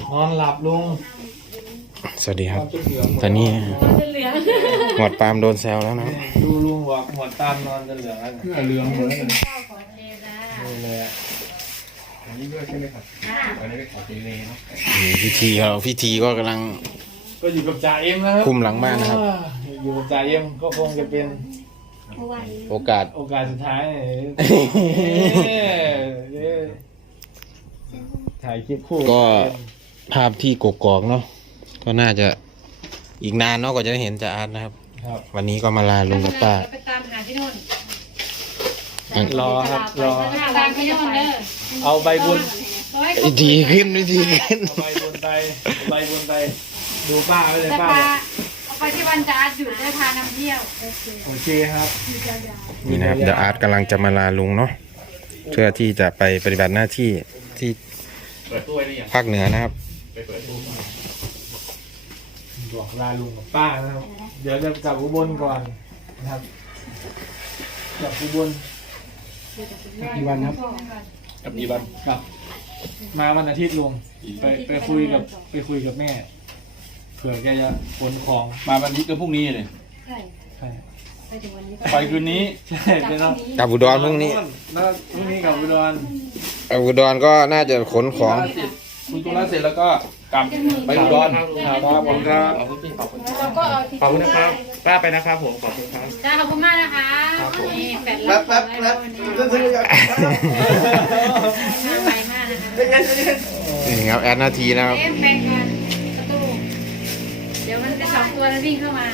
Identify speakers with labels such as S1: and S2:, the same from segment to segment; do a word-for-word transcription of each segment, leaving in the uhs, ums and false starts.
S1: นอนหลับลุง
S2: สวัสดีครับตอนนี้หมวดปาล์มโดนแซวแล้วนะ
S1: ดูลุงบอกหัวตามนอนจะเหลืองแล้วเพื่อเหลืองหมดเลยนี่เลยอ่ะอันนี้ด้วยใช่ไหมครับอันนี้เป็นของเจเลเนาะ
S2: พิธีเราพิธีก็กำลัง
S1: ก็อยู่กับจ่าเอ็มนะครับ
S2: คุมหลังบ้านนะครับ
S1: อยู่กับจ่าเอ็มก็คงจะเป็น
S2: โอกาส
S1: โอกาสสุดท้ายถ่ายคลิปคู่
S2: ก็ภาพที่กกอกเนาะก็น่าจะอีกนานเนาะก็จะได้เห็นจ่าอาร์ตนะครับวันนี้ก็มาลาลุงกับป้า
S3: ไปตามหาที่นู่น
S1: รอครับรอ
S3: ตามที่นู่นเด้อ
S1: เอาใบบุญ
S2: ดีขึ้นดีขึ้น
S1: ใบบุญไปใบบุญไปดูป้าไว้เลยป้า
S3: เอาไปที่วันจ่าอาร์ตหยุดได้พานำเที่ยว
S1: โอเคครับ
S2: นี่นะครับจ่าอาร์ตกำลังจะมาลาลุงเนาะเพื่อที่จะไปปฏิบัติหน้าที่ที่ภาคเหนือนะครับ
S1: บอกลาลุงกับป้านะครับเดี๋ยวจะกลับอุบลก่อนนะครับกลับอุบลกี่วันครับกับกี่วันกลับมาวันอาทิตย์ลุงไปไปคุยกับไปคุยกับแม่เผื่อแกจะขนของ
S4: มาวันนี้ก็พรุ่งนี้เลย
S3: ใช่
S1: ใช่
S4: ไปคืนนี้
S1: ใช่เดี๋ยวเรา
S2: กลับอุดรพรุ่งนี้
S1: แล้วพรุ่งนี้กลับอุดร
S2: กลับอุดรก็น่าจะขนของ
S4: คุณตุลาเสร็จแล้วก็กลับไปอุดร
S1: ครับขอบคุณครับ
S3: ขอบคุณ
S1: นะครับป้าไปนะครับผมขอบคุณครับ
S3: จ้าขอบคุณมากนะคะนี่แปด
S1: ลับแป๊บแป๊บจะซื้อยัง
S3: ไปมากนะคะ
S2: นี่ครับแอดนาทีนะครับ
S3: เอ๊ะแบ่งกันประตูเดี๋ยวมันจะสองตัวแล้ววิ่งเข้ามา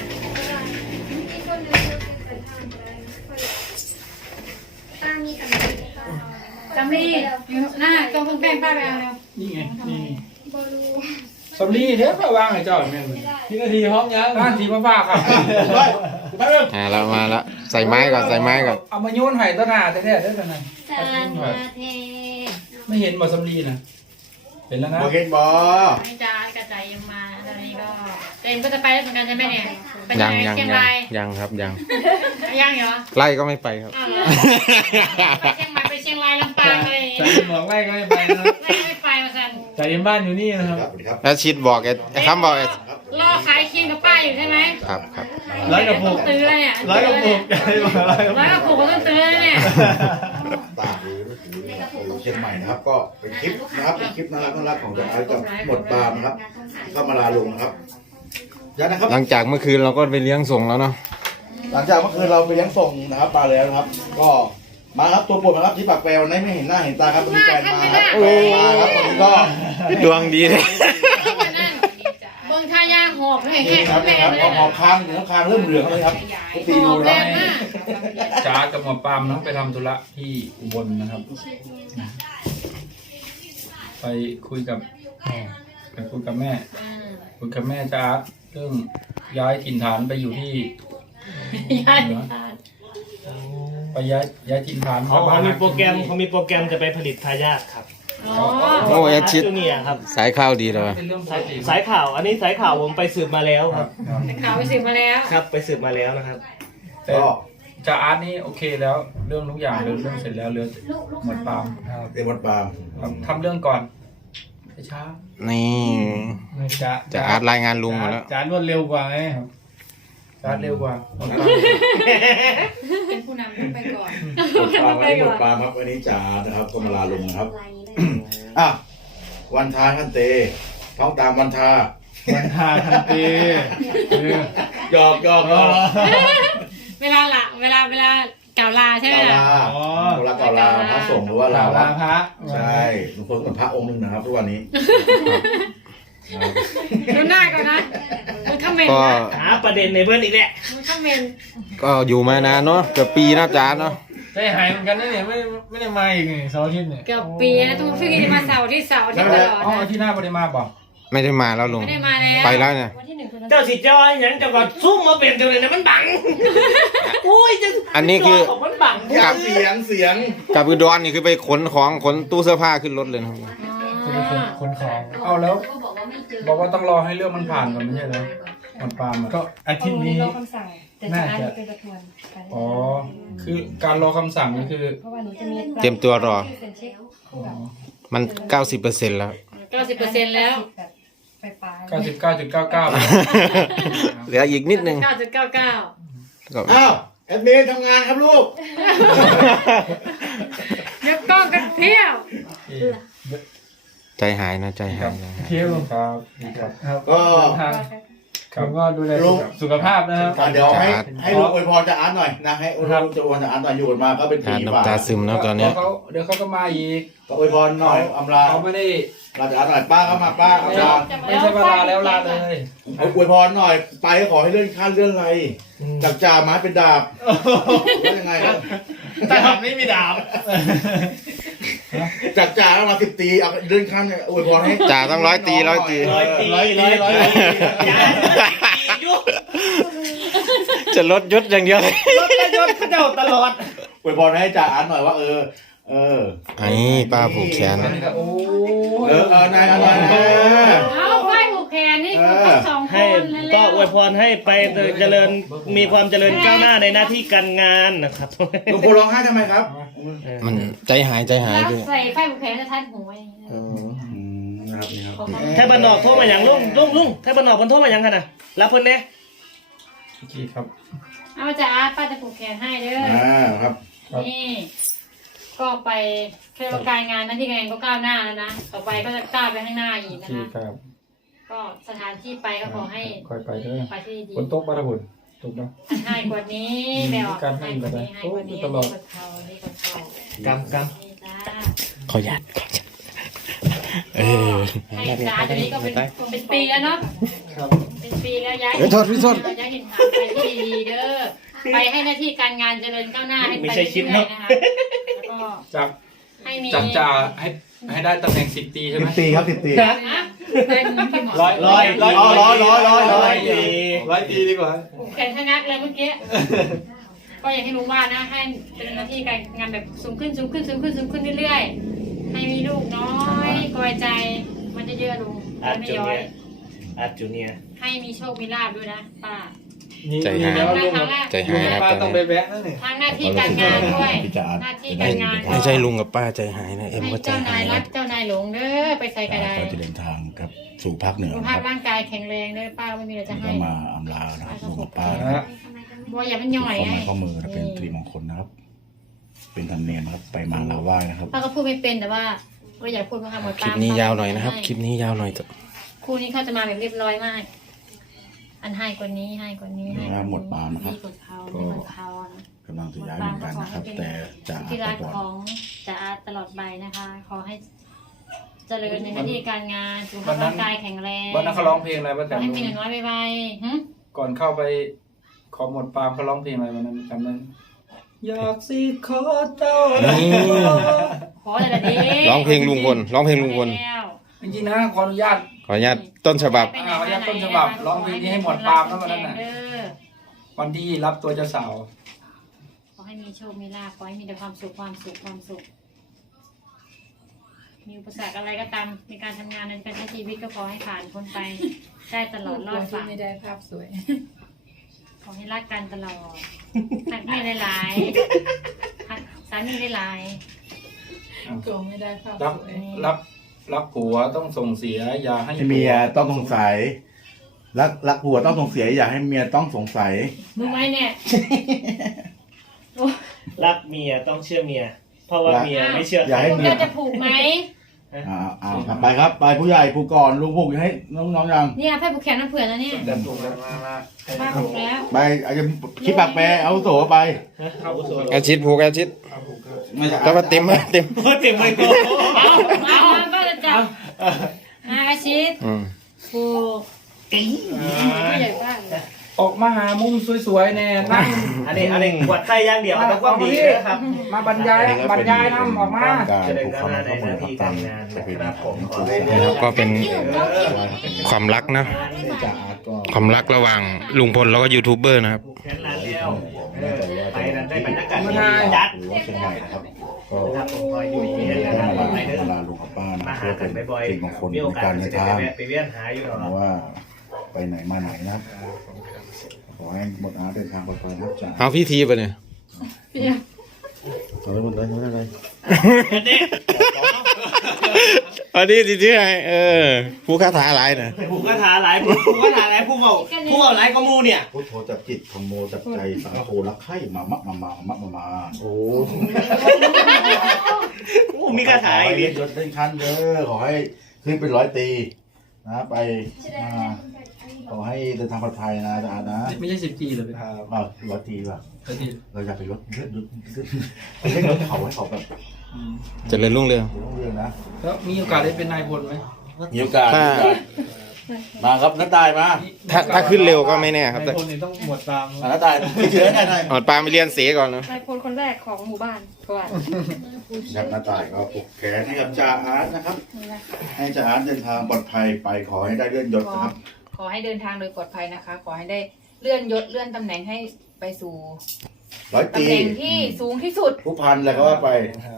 S3: จำนี่อยู่หน้าตรงแป้งป้าไปเอาแล้ว
S4: นี่ไงนี่สำลีเดี๋ยวก็วางให้เจ้าแม่น
S1: พี่นาทีพร้อมยัง
S4: บ้านสีฟ้าครับ
S2: มาแล้วมาแล้วใส่ไม้ก่อนใส่ไม้ก่อน
S4: เอามาโยนให้ต้นหน้าแท้ๆได้ต้นไหนไม่เห็นบ่สำลีนะเห็นแล้วนะ
S1: เห็นบ่
S3: ไม่จ้ากระจายยังมาตอนนี้ก็เต็มก็จะไปแล้วเหมือนกันใช่ไหมเนี่ย
S2: ยังยังยังครับยัง
S3: ยังเหรอ
S2: ไล่ก็ไม่ไปครับ
S3: ไปเชียงใหม่ไปเชียงรายลำปางเลย
S1: ใจเย็นบอกไล่ก็ไม่ไปนะ
S3: ไล่ไม่ไปมาสัน
S1: ใจเย็นบ้านอยู่นี่นะครับ
S2: แล้วชิดบอกไอ้คำบอกไอ้
S3: รอขายครีมกับป้าอยู่ใช่ไหม
S2: ครับครับ
S1: ร้อยกระปุก
S3: ตื้อเลยเนี่ย
S1: ร้อยกระปุก
S3: ร้อยกระปุกก็ต้องตื้อเลยเนี่ย
S5: ตาหรือเชียงใหม่นะครับก็เป็นคลิปนะครับเป็นคลิปน่ารักน่ารักของจ่าอาร์ตกับหมดปาล์มนะครับเข้ามาลาลุงนะครับยันนะครับ
S2: หลังจากเมื่อคืนเราก็ไปเลี้ยงส่งแล้วเนาะ
S5: หลังจากเมื่อคืนเราไปเลี้ยงส่งนะครับมาแล้วนะครับก็มาครับตัวปวดนะครับที่ปากแปลวันนี้ไม่เห็นหน้าเห็นตาครับมีแฟนมาครับมาครับวันนี้ก็
S2: ดวงดีเลย
S3: เบิ้งทายาหอบเลยแค่
S5: ครับครับหอบคางถึงคางเริ่มเหลืองเลยครับตีดูแล้ว
S4: จ้ากับหมอปามน้องไปทำธุระที่อุบลนะครับไปคุยกับไปคุยกับแม่คุยกับแม่จ้าเรื่องย้ายถิ่นฐานไปอยู่ที่
S3: ย้ายถิ่นฐาน
S4: ไปย้ายย้ายถิ่นฐาน
S1: เขาเขามีโปรแกรมเขามีโปรแกรมจะไปผลิตทายาทครับ
S2: โอ้ยชิด
S1: เนี่ยครับ
S2: สายข่าวดีเลย
S1: สายข่าวอันนี้สายข่าวผมไปสืบมาแล้วครับ
S3: สายข่าวไปสืบมาแล้ว
S1: ครับไปสืบมาแล้วนะครับ
S4: แต่จ่าอาร์ตนี่โอเคแล้วเรื่องทุกอย่างเรื่องเรื่องเสร็จแล้วเรื่องหมดปาม
S5: เรื่องหมดปาม
S4: ทำเรื่องก่อนช้า
S2: นี่จะจะอาร์ตรายงานลุงหมดแล้ว
S1: จานรวดเร็วกว่าไง
S4: จ่าเร็วกว่า
S3: เป็นผู้นำต้องไปก่อน
S5: หมดปามวันนี้หมดปามครับวันนี้จ่านะครับก็มาลาลุงนะครับอ่ะวันทาท่านเตท้องตามวันทา
S1: วันทาทันตี
S5: หยอกหยอก
S3: เวลาละเวลาเวลาเก่าลาใช่ไหมล่ะ
S5: อ๋อเวลาเก่าลาพระสงฆ์หรือว่าลา
S1: ลาพระ
S5: ใช่บางคนกับพระองค์หนึ่งนะครับทุกวันนี้
S3: ดูหน้าก่อนนะมึงทำเมน
S1: หาประเด็นในเพื่อนอีกแหละ
S3: มึงทำเมน
S2: ก็อยู่มานานเนาะเกือบปีนะจ๊ะเนาะ
S1: ใจหายเหมือนกันนะเนี่ยไม่ไม่ได้มาอีกเสาร์อาทิตย์เนี่ย
S3: เกือบปีนะทุกพี่มาเสาร์ที่เสาร์ที่ตลอด
S4: อ๋อที่หน้าปริมาบอก
S2: ไม่ได้มาแล้วลุง
S3: ไม่ได้มาแล้ว
S2: ไปแล้วเนี่ย
S1: เจ้าสิจอยอย่างจังหวัดซุ่มมาเปลี่ยนจังเลยนะมันบังโอ้ยจะ
S2: อันนี้คือ
S1: มันบัง
S5: กับเสียงเสียง
S2: กับอุดรนี่คือไปขนของขนตู้เสื้อผ้าขึ้นรถเลยนะ
S1: ขนของ
S4: เอาแล้วบอกว่าต้องรอให้เรื่องมันผ่านก่อนไม่ใช่เหรอหมดปาม
S1: ก็อาทิตย์นี้
S3: น่าจะเป็นประทวน
S4: อ๋อคือการรอคำสั่งนี่คือ
S2: เตรียมตัวรอมันเก้าสิบเปอร์เซ็นต์แล้ว
S3: เก้าสิบเปอร์เซ็นต์แล้ว
S4: เก้าสิบเก้าจุดเก้าเก้า
S2: เหลืออีกนิดนึง
S3: เก้าจุดเก้าเก้า
S2: ก็
S5: อ้าวแอดมินทำงานครับลูก
S3: ยกกล้องกันเที่ยว
S2: ใจหายนะใจหายใจหาย
S4: เที่ยวครับดีครับ
S1: ครับ
S5: ก็
S4: ทางครับก็ดูแล
S5: ลุง
S4: สุขภาพนะครับ
S5: อ่ะเดี๋ยวให้ให้ลุงอวยพรจะอ่านหน่อยนะให้อวยพรจะอวยพรจะอ่านหน่อยอยู่กันมาก็เป็น
S2: หา
S5: ปี
S2: น้ำ
S5: กว่า
S2: ตาซึมแล้วตอนเนี้ย
S4: เดี๋ยวเขาเดี๋ยวเขาก็มาอีก
S5: ก็อวยพรหน่อยอำลา
S4: เขาไม่ได้
S5: เราจะอ่านหน่อยป้าเข้ามาป้าอำลา
S4: ไม่ใช่เวลาแล้วลาเลย
S5: เอาอวยพรหน่อยไปก็ขอให้เลื่อนขั้นเลื่อนอะไรจากจ่าไม้เป็นดาบแล้วยังไงครับ
S1: แต่ทำไม่มีดาบ
S5: จากจ่าแล้วมาสิบตีเอาเลื่อนขั้นเนี่ยอวยพรให้
S2: จ่าต้องร้อยตีร้อยตี
S1: ร้อยตีร้อยตีร้อยตีจ้ายุบ
S2: จะลดยศอย่างเดียวเลย
S1: รถกระยศเขาเจ้าตลอด
S5: อวยพรให้จ่าอ่านหน่อยว่าเออ เออ
S2: ไอ้ป้าผูกแขน
S4: โอ้
S5: เออเออนายอะไรนะ
S3: เอาไฟผูกแขนนี่คือทั้งสองค
S1: ให้
S3: น
S1: ก็อวยพรให้ไปเจริญมีความเจริญก้าวหน้าในหน้าที่การงานนะครับ
S5: ลุงพลร้องไห้ทำไมครับ
S2: มันใจหายใจหาย
S3: แล้ว
S2: ด้วย
S3: ใส่ไฟผูกแขนจะทัดหัวอย่างนี้
S5: อืมนะครับนี่ครับ
S1: แท่บ้านนอกโทรมาอย่างลุงลุงลุงแท่บ้านนอกเพิ่นโทรมาอย่างกันนะรับเพิ่นแน่
S4: โอเคครับ
S3: เอาจะอาร์ตป้าจะผูกแขนให้เด้อ
S5: อ่าครับ
S3: นี่ก็ไปแค่ว่าการงานหน้าที่การงานก็ก้าวหน้าแล้วนะต่อไปก็จะก้าวไปข้างหน้าอีก
S4: โอ
S3: นะ
S4: เค
S3: คะ
S4: ครับ
S3: ก็สถานที่ไปก็ขอให้
S4: ค่อยไปเด้อ
S3: ไปที่ดี
S4: ฝนตกบ้านบุญตกเนาะ
S3: ให้กว่านี้แบบให้กว่านี้ให้กว่านี้
S4: ตลอด
S3: ให้กว่าเขาให้กว่าเขา
S1: กำก
S3: นี่จ้า
S2: ขอหยัดขอหยัดเออ
S3: ให้จ้าตอนนี้ก็เป็นเป็นปีแล้วเนาะ
S4: ครับ
S3: เป็นปีแล้วย้าย
S2: เฮ้ยโทษพี่โทษ
S3: ย้ายถิ่นฐานไปที่ดีเด้อไปให้หน้าที่การงานเจริญก้าวหน้าให้ไปเรื่อยๆนะคะแล้วก็
S4: จาก
S3: ให้มี
S4: จากจ่าให้ให้ได้ตำแหน่งสิบตีใช่ไห
S5: สิ
S4: ม
S5: บตีครับสิบตี
S3: อ่ะได้พี่หมอ
S1: ร้อยร้อยร้อย
S5: อ๋อร้อยร้อยร้อยร้อย
S1: ตี
S4: ร้อยตีดีกว่า
S3: ผูกแขนชะงักเลยเมื่อกี้ ก็อย่างที่รู้ว่านะให้เป็นหน้าที่การงานแบบสูงขึ้นสูงขึ้นสูงขึ้นสูงขึ้นเรื่อยๆให้มีลูกน้อยกอยใจมันจะเยอะลุง
S1: อาร์ต
S3: ไม่
S1: จู
S3: ย้อ
S1: เนี
S3: ย
S1: ยอาร์ตจูเนีย
S3: ให้มีโชคมีลาภด้วยนะป้า
S2: ใจหาย
S3: ทางหน้าทางหน้า
S2: ใจหายครับ
S4: ป้า
S2: ตอน
S4: ต้องไป
S2: นี้
S4: แวะนั่นนี่
S3: ทางหน้าที่การงานด้วยหน้าที่การงาน
S2: ไม่ใช่ลุงกับป้าใจหายนะเอ็ม
S3: ให้
S2: ก็ใจ
S3: เจ้า
S2: หาน
S3: าย ยรั
S2: นะ
S3: กเจ้านายหลงเด้อไปใส่กระได
S5: ก็จะเดินทางครับสู่ภาคเหนือ
S3: สุข
S5: นะ
S3: ภา
S5: ค
S3: พ
S5: รับ
S3: ร่างกายแข็งแรงเด้อป้าไม่มีอะไรจะ
S5: แล้ว
S3: ให้
S5: ก็มาอำลานะครับลุงกับป้านะ
S4: นะ
S5: ครั
S4: ฮะ
S5: บ
S3: บัวอย่ามันหน่อย
S5: ข้อ
S3: ไง
S5: มือข้อมือนะเป็นตรีมงคลนะครับ เป็นธรรมเนียมนะครับไปมาลาไหว้นะครับ
S3: ป้าก็พูดไม่เป็นแต่ว่าก็อยากพูดเพราะคำหมด
S2: คลิปนี้ยาวหน่อยนะครับ คลิปนี้ยาวหน่อยเถอะ
S3: คู่นี้เขาจะมาแบบเรียบร้อยมาก อันให้กว่านี้ให้กว่านี้ให้
S5: นี่ครับหมดปามนะครับ
S3: มีกดเขามีกดเขานะ
S5: กำลังจะย้ายเหมือนกันนะครับ แต่จะ
S3: ที่
S5: ไป
S3: รัก
S5: ก่อน
S3: ของจะอาร์ตตลอดไปนะคะ ขอให้เจริญในหน้าที่การงานสุขภาพร่างกายแข็งแรง
S4: วันนั้นเขาร้องเพลงอะไรป้า
S3: ข
S4: แต
S3: อน ให้
S4: รู้
S3: มี
S4: ไหม
S3: เงินน้อยไปๆหึ
S4: ก่อนเข้าไปขอหมดปาล์มเขาร้องเพลงอะไรวันนั้นจำได้ไหมอยากสิขอเจ้า
S2: นี่
S3: ขอแต่ละดี
S2: ร้องเพลงลุงพลร้องเพลงลุงพล
S3: แล้ว
S4: จริงๆนะขออนุญาต
S2: ขออนุญาตต้นฉบับ
S3: ไปไหน
S4: อ่า
S3: มาไห
S4: ต้นฉบับร้องเพลงนี้ให้หมดปามแล้ววันนั้นน่ะ
S3: เด้อ
S4: วันที่รับตัวเจ้าสาว
S3: ขอให้มีโชค มีลาภขอให้มีแต่ความสุข ความสุข ความสุข มีอุปสรรคอะไรก็ตามในการทำงานในการใช้ชีวิตก็ขอให้ผ่านพ้นไป ได้ตลอดรอดฝั่ง
S6: ไม่ได้ภาพสวย
S3: ขอให้รักกันตลอดหักเมียหลายๆหักสามีหลาย
S6: กลัวไม่ได้ภาพ
S4: รับ
S6: สวย
S4: รับรับผัวต้องส่งเสีย อย่าให้
S5: ให้เมียต้องสงสัยรักรักผัวต้องสงสัยอย่าให้เมียต้องสงสัย
S3: ๆรู้ไหมเนี่ย
S1: รักเมียต้องเชื่อเมีย เพราะว่าเมียไม่เชื่อ
S5: อย่าให้
S3: พวก
S5: เมีย
S3: เราจะผูกไหม
S5: อ่าอ่าไปครับ ไปผู้ใหญ่ผู้ก่อนลุงผูกให้น้องๆยัง
S3: เนี่ยให้ผูกแขนน้ำเผื่อนแล้วเนี่ย
S4: จะถูกแล้วมาละ
S3: ป้าผูกแล้ว
S5: ไปอาจจะคิดปากแปรเอาโสไป
S1: เข้าอุโส
S2: อาชิตผูกอาชิต
S5: ไม่ใช่
S2: แต่ว่าเต็มมาเต็ม
S1: โคตรเต็มเลยโต
S3: เอาเอาป้าจะจับอาชีพ
S2: อืม
S3: ผูกผู้ใหญ่บ้าน
S4: ออกมาหามุมสวยๆแน่นั่ง
S1: อันนี้อันนี้ขวดไส้ย่างเดียวต้องความดีนะครับ
S4: มาบรรยายบรรยายน้ำออกมา
S5: การ
S1: เจริญ
S5: ผูก
S1: ก้าว
S5: คอ
S1: หน้า
S5: ไม้
S1: ใน
S5: ข้อ
S1: ห
S5: มือ
S1: น้า
S5: ครับ
S1: ที่
S5: ตา
S1: การ
S5: ม
S1: งาน
S5: จะเป็น
S1: นะครับผมขอให้
S2: นะครับก็เป็นความรักนะ
S5: จ่าอาร์ตก็
S2: ความรักระหว่างลุงพลแล้วก็ยูทูบเบอร์นะครับ
S1: แขนลานเดียวเออไปนั้นได้บรรยากาศ
S4: ไม่
S1: ดี
S4: ได้
S1: จัด
S5: หรือว่าเชียงใหม่นะครับก็
S1: นะครับผมคอยอยู่ที่นี่
S5: ได้
S1: นะครับ
S5: มา
S1: ไป
S5: ลา
S1: เด้อ
S5: ลาลุงกับป้านะ
S1: มา
S5: เพื่
S1: หา
S5: อ
S1: กั
S5: เป็น น
S1: บ่อย
S5: สิ่งมงคล
S1: มีโอ
S5: ใน
S1: กา
S5: กา
S1: ส
S5: รเดิ
S1: จะ
S5: น
S1: ได้
S5: ทาง
S1: แวะไปเวียนหาอยู่หรอ
S5: เพราะว่าไปไหนมาไหนนะครับขอให้หมดอาร์ตเดินทางปลอดภัยนะครับจ่า
S2: เอาพี่ทีไปะเนี่ย
S3: เดี๋ยว
S5: เอาไปหมดเลยไม่เป็นไร
S2: อันนี้สิชื่อไงเออ ผู้คาถาหลายน่ะ
S1: ผู้คาถาหลายผู้คาถาหลายผู้เมาผู้เมาหลายก็มูเนี่ย
S5: พุทโธจับจิตธรรมโมจับใจสังโฆรักไข่มามะมามามะมามาโอ้
S1: โอ้มีคาถา
S5: ขอ
S1: อีก
S5: ให้
S1: ดิ
S5: เลื่อนยศเลื่อนขั้นเด้อขอให้ขึ้นเป็นร้อยตีนะไปมาขอให้เดินทางปลอดภัยนะอาจารย์นะ
S4: ไม่ใช่สิบจีเลยพี่
S5: อ่าร้อยตีป่ะ
S4: สิบจี
S5: เราอยากไปลดเลื่อนลดเลื่อนไปเล่นรถเขาให้เขาแบบ
S2: เจริญรุ่งเรือง
S5: เรื่องเรื่องนะ
S4: แล้วมีโอกาสได้เป็นนายพลไหม
S5: มีโอกาส
S2: ถ้า
S5: มาครับน้าตายมา
S2: ถ้าถ้าขึ้นเร็วก็ไม่แน่ครับ
S1: ใน
S2: แต่
S1: คนนี้ต้องหมดตาม
S5: อ่าน้าตายเฉยๆหน่อยหน่อย
S2: อ่อนปลาไปเรียนเสียก่อนนะ
S3: นายพลคนแรกของหมู่บ้านก่อน
S5: ครับน้าตายก็ปลุกแขนให้กับจ่าอาร์ตนะครับ ให้จ่าอาร์ตเดินทางปลอดภัยไปขอให้ได้เลื่อนยศ
S6: ขอ
S5: นะครับ
S6: ขอให้เดินทางโดยปลอดภัยนะคะ ขอให้ได้เลื่อนยศเลื่อนตำแหน่งให้ไปสู่
S5: ร้อย
S6: ตำ
S5: ตี
S6: แหน่งที่สูงที่สุด
S5: ผู้พันอะไรก็ว่าไป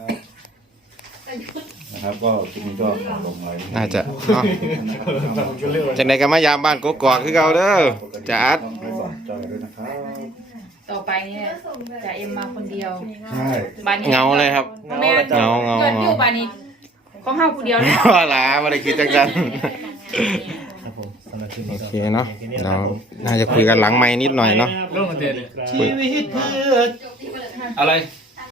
S5: นะครับ ก็ทีนี้ก็ลงไว้
S2: น่าจะเนาะจังใดก็มายามบ้านกกอกคือเก่าเด้อจะอาร์ต
S5: ไปฝากจอยด้วยนะครับ
S6: ต่อไปเนี่ยจะเอ็มมาคนเดียว
S5: ใช่
S6: บานนี้
S2: เงาเลยครับ
S6: แม่
S2: เงาเงา
S6: เงิน
S2: เงา
S6: อยู่บานนี้ของเฮาคนเดียวเลย
S2: ว่าหลาไม่ได้คิดจังกัน
S1: ครับผมสำหรับที่
S2: โอ
S1: นี้
S2: เคเนาะเราน่าจะคุยกันหลังไม้นิดหน่อยเนาะ
S1: เรื่องมันเด็ดเลย
S4: ชีวิตเพื่ออะไร